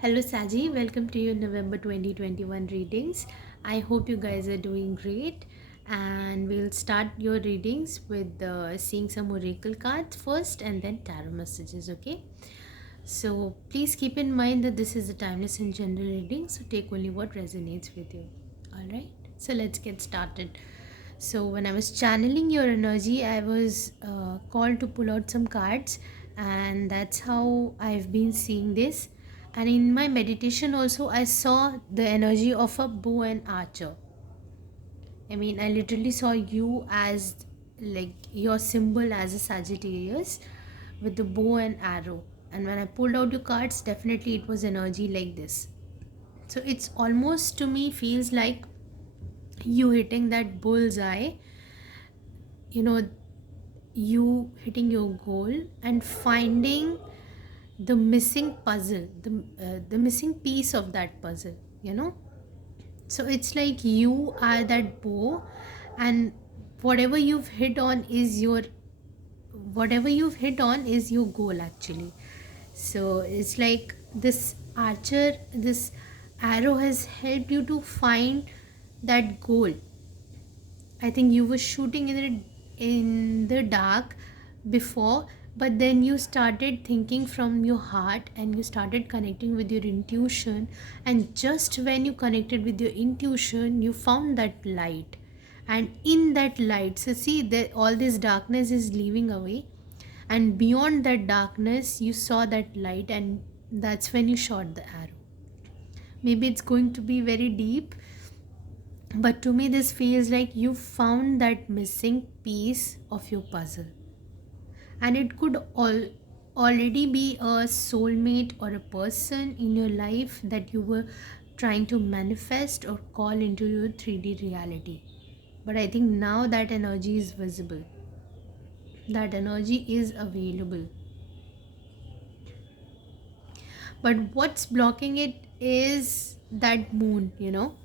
Hello Saji, welcome to your November 2021 readings. I hope you guys are doing great, and we'll start your readings with seeing some oracle cards first and then tarot messages, okay? So please keep in mind that this is a timeless and general reading, so take only what resonates with you. Alright, so let's get started. So when I was channeling your energy, I was called to pull out some cards, and that's how I've been seeing this. And in my meditation also, I saw the energy of a bow and archer. I mean, I literally saw you as like your symbol as a Sagittarius with the bow and arrow. And when I pulled out your cards, definitely it was energy like this. So it's almost to me feels like you hitting that bullseye, you know, you hitting your goal and finding the missing puzzle, the missing piece of that puzzle, you know. So it's like you are that bow, and whatever you've hit on is your whatever you've hit on is your goal actually. So it's like this archer, this arrow has helped you to find that goal. I think you were shooting in the dark before, but then you started thinking from your heart and you started connecting with your intuition. And just when you connected with your intuition, you found that light. And in that light, so see that all this darkness is leaving away, and beyond that darkness, you saw that light, and that's when you shot the arrow. Maybe it's going to be very deep, but to me, this feels like you found that missing piece of your puzzle. And it could already be a soulmate or a person in your life that you were trying to manifest or call into your 3D reality. But I think now that energy is visible, that energy is available. But what's blocking it is that moon, you know.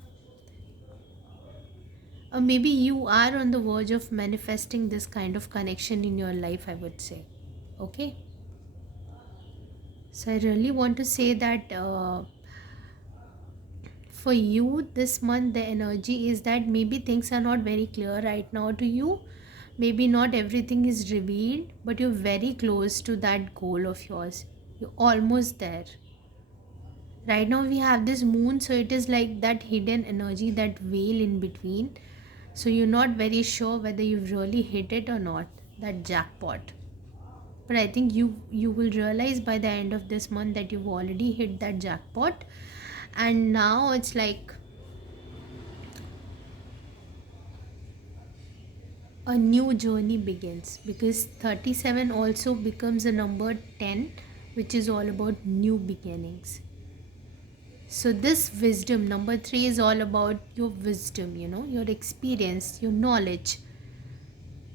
Or maybe you are on the verge of manifesting this kind of connection in your life, I would say. Okay. So I really want to say that for you this month, the energy is that maybe things are not very clear right now to you. Maybe not everything is revealed, but you're very close to that goal of yours. You're almost there. Right now we have this moon, so it is like that hidden energy, that veil in between. So you're not very sure whether you've really hit it or not, that jackpot. But I think you will realize by the end of this month that you've already hit that jackpot. And now it's like a new journey begins, because 37 also becomes a number 10, which is all about new beginnings. So this wisdom, number 3, is all about your wisdom, you know, your experience, your knowledge,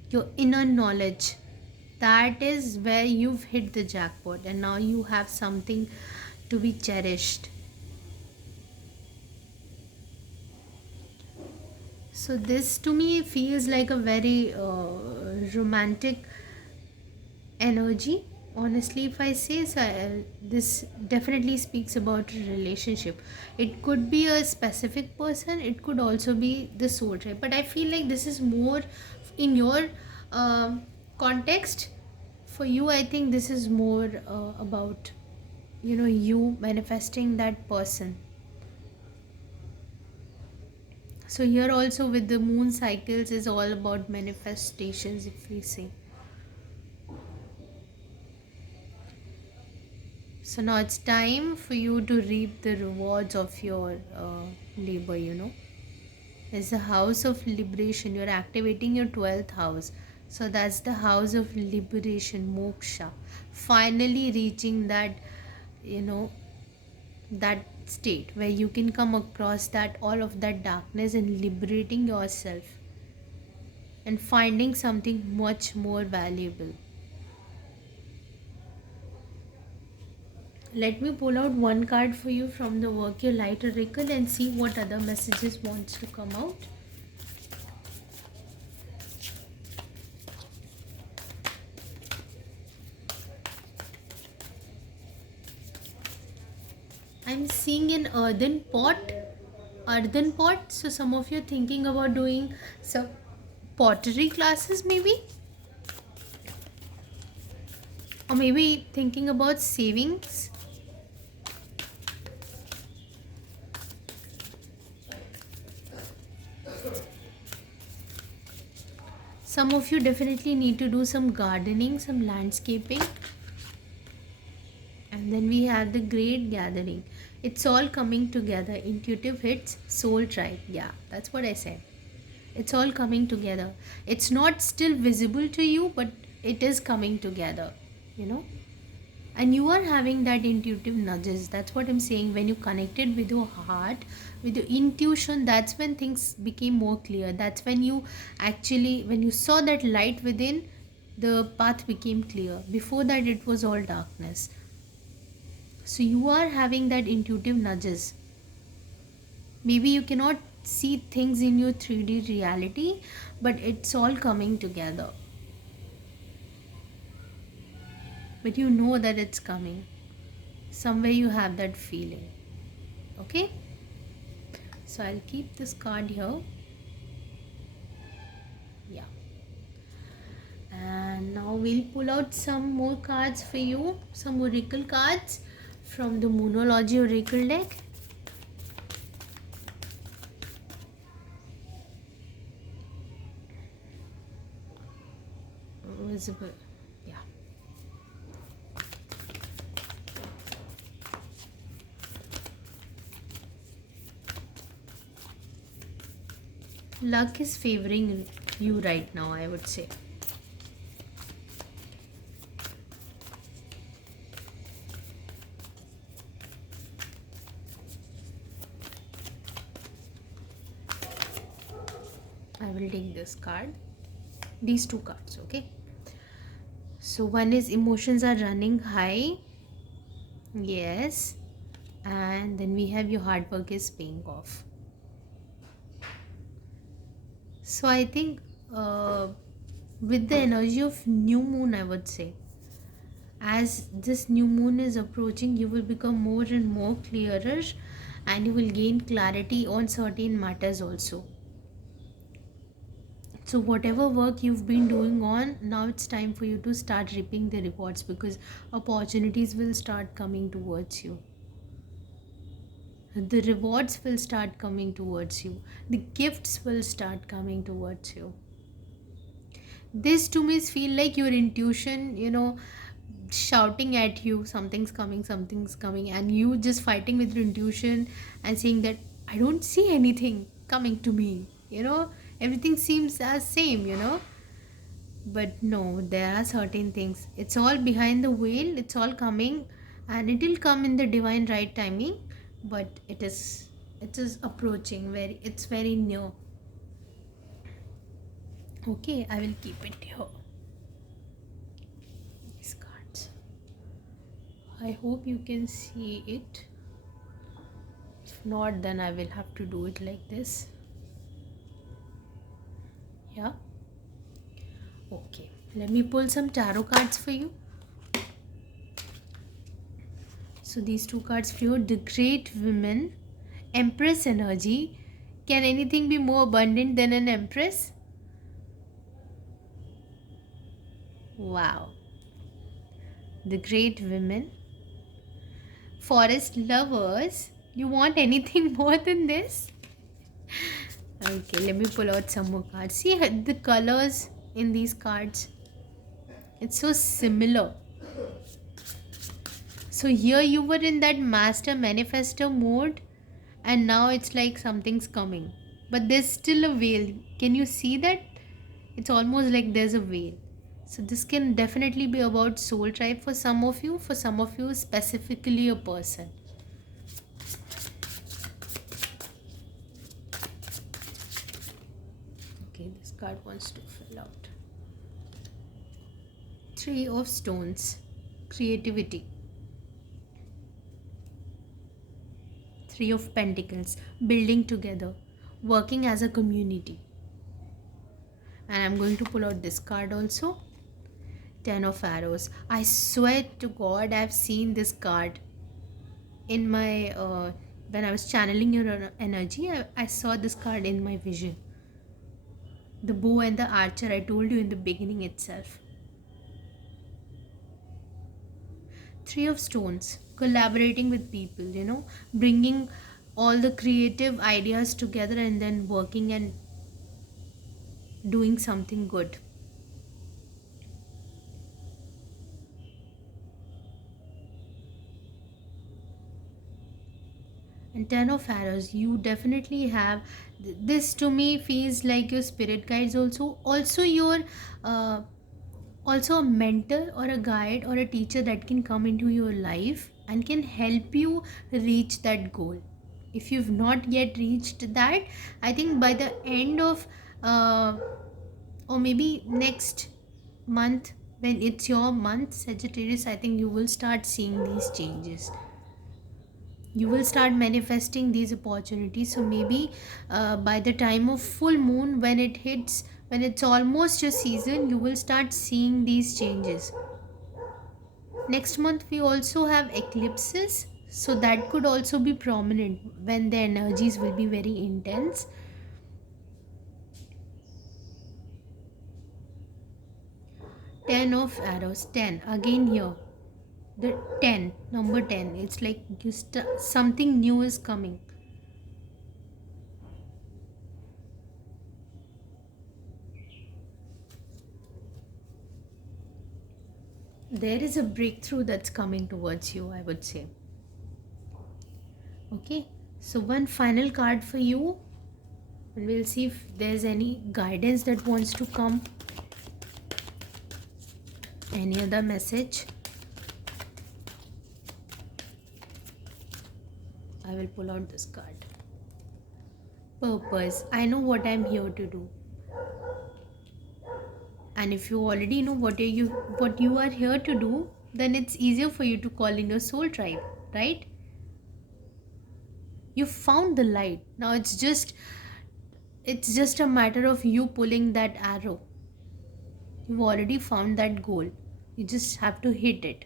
your inner knowledge. That is where you've hit the jackpot, and now you have something to be cherished. So this to me feels like a very romantic energy. Honestly, if I say so, this definitely speaks about a relationship. It could be a specific person, it could also be the soul tribe, but I feel like this is more in your context. For you, I think this is more about, you know, you manifesting that person. So here also with the moon cycles is all about manifestations, if we say. So now it's time for you to reap the rewards of your labor, you know. It's the house of liberation. You're activating your 12th house. So that's the house of liberation, moksha. Finally reaching that, you know, that state where you can come across that all of that darkness and liberating yourself and finding something much more valuable. Let me pull out one card for you from the Work Your Light Oracle and see what other messages wants to come out. I'm seeing an earthen pot. Earthen pot. So some of you are thinking about doing some pottery classes maybe, or maybe thinking about savings. Some of you definitely need to do some gardening, some landscaping. And then we have the great gathering. It's all coming together. Intuitive hits, soul tribe. Yeah, that's what I said. It's all coming together. It's not still visible to you, but it is coming together, you know. And you are having that intuitive nudges. That's what I'm saying. When you connected with your heart, with your intuition, that's when things became more clear. That's when you actually, when you saw that light within, the path became clear. Before that, it was all darkness. So you are having that intuitive nudges. Maybe you cannot see things in your 3D reality, but it's all coming together. But you know that it's coming. Somewhere you have that feeling. Okay? So I'll keep this card here. Yeah. And now we'll pull out some more cards for you. Some oracle cards from the Moonology Oracle deck. Visible. Yeah. Luck is favoring you right now, I would say. I will take this card. These two cards, okay? So one is emotions are running high. Yes. And then we have your hard work is paying off. So I think with the energy of new moon, I would say, as this new moon is approaching, you will become more and more clearer, and you will gain clarity on certain matters also. So whatever work you've been doing on, now it's time for you to start reaping the rewards, because opportunities will start coming towards you. The rewards will start coming towards you. The gifts will start coming towards you. This to me feel like your intuition, shouting at you, something's coming, and you just fighting with your intuition and saying that I don't see anything coming to me. Everything seems as same. But no, there are certain things. It's all behind the veil. It's all coming, and it will come in the divine right timing. But it is approaching. It's very near. Okay, I will keep it here. These cards. I hope you can see it. If not, then I will have to do it like this. Yeah. Okay. Let me pull some tarot cards for you. So these two cards for you. The Great Women, Empress energy. Can anything be more abundant than an Empress? Wow. The Great Women. Forest lovers. You want anything more than this? Okay, let me pull out some more cards. See the colors in these cards. It's so similar. So here you were in that master manifestor mode, and now it's like something's coming. But there's still a veil. Can you see that? It's almost like there's a veil. So this can definitely be about soul tribe for some of you. For some of you, specifically a person. Okay, this card wants to fill out. Three of Stones. Creativity. Three of Pentacles. Building together. Working as a community. And I'm going to pull out this card also. Ten of Arrows. I swear to God, I've seen this card. in my when I was channeling your energy, I saw this card in my vision. The bow and the archer, I told you in the beginning itself. Three of stones, collaborating with people, bringing all the creative ideas together and then working and doing something good. And ten of arrows, you definitely have this. To me feels like your spirit guides, also your uh, also a mentor or a guide or a teacher that can come into your life and can help you reach that goal. If you've not yet reached that, I think by the end of uh, or maybe next month, when it's your month Sagittarius, I think you will start seeing these changes. You will start manifesting these opportunities. So maybe by the time of full moon, when it hits, when it's almost your season, you will start seeing these changes. Next month we also have eclipses, so that could also be prominent when the energies will be very intense. 10 of arrows, 10 again here. The 10, number 10, it's like something new is coming. There is a breakthrough that's coming towards you, I would say. Okay, so one final card for you, and we'll see if there's any guidance that wants to come, any other message. I will pull out this card. Purpose. I know what I'm here to do. And if you already know what you are here to do, then it's easier for you to call in your soul tribe, right? You found the light. Now it's just a matter of you pulling that arrow. You've already found that goal. You just have to hit it.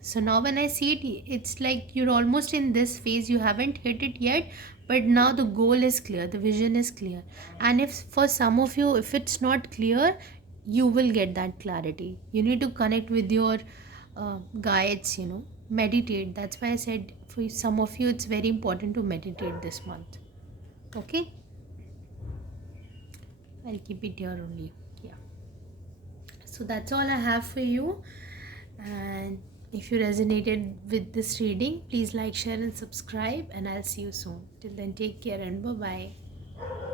So now when I see it, it's like you're almost in this phase. You haven't hit it yet, but now the goal is clear, the vision is clear. And if for some of you, if it's not clear, you will get that clarity. You need to connect with your guides, meditate. That's why I said for some of you, it's very important to meditate this month. Okay, I'll keep it here only. Yeah. So that's all I have for you. And if you resonated with this reading, please like, share, and subscribe. And I'll see you soon. Till then, take care and bye bye.